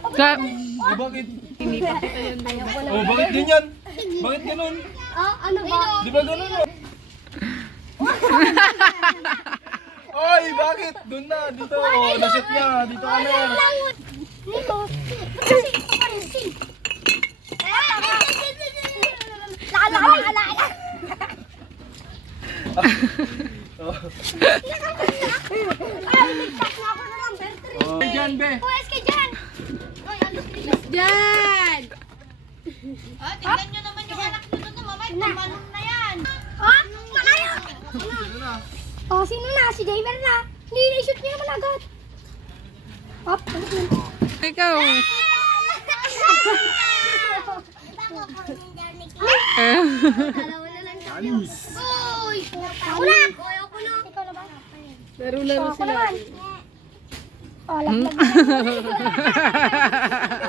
Ka Oh, bakit? Oh, bakit ganyan? Bakit ganun? Ah, ano ba? Di ba ganun? oh? Ay, bakit? Doon na, dito. Oh, nashoot niya. Dito ka na. Dito. Si. Lala, lala, lala. Oh. Ay, nagtak na ako ng number 3. Oh, dyan, be. Dyan. Ay, Diyan! Ah, tingnan nyo naman yung anak nyo doon. Mamay, tumalong na yan. Ah, malayo. Oh, sino na? Si Jamer na. Hindi, na-shoot niya naman agad. Hop, ano yun? Ikaw. Uy! Ako na! Ako na! Ikaw na ba? Laro-laro Ako naman. Oh, laglag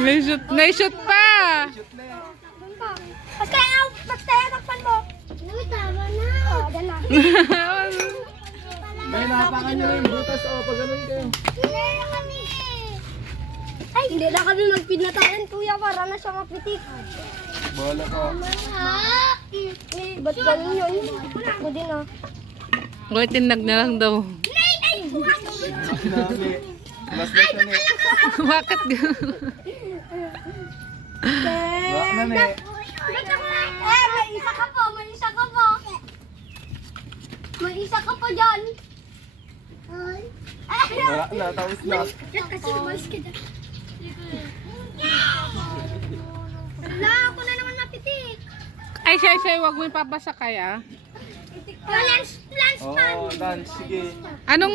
May shoot, may shoot pa! na. Basta ayaw, basta ayaw takpan mo. Uy, tama na. Oh, dyan na. May napakan nyo na yung butas. Oh, pag ganun kayo. Ay, hindi na kami magpinatayan, kuya, para na siya mapitik. Bahala ka. Eh, ba't ganun yun? Ako din ah. Goy, tinag na lang daw. Bakit eh. Ba't ako Eh, may isa ka po, may isa ka po. May isa ka pa dyan. Wala na, tapos na. Kasi umalis ka dyan. Wala, ako na naman napitik. Ay, siya, siya, huwag mo ipapasa kaya. Lance pan. Oh, dance. Sige. Anong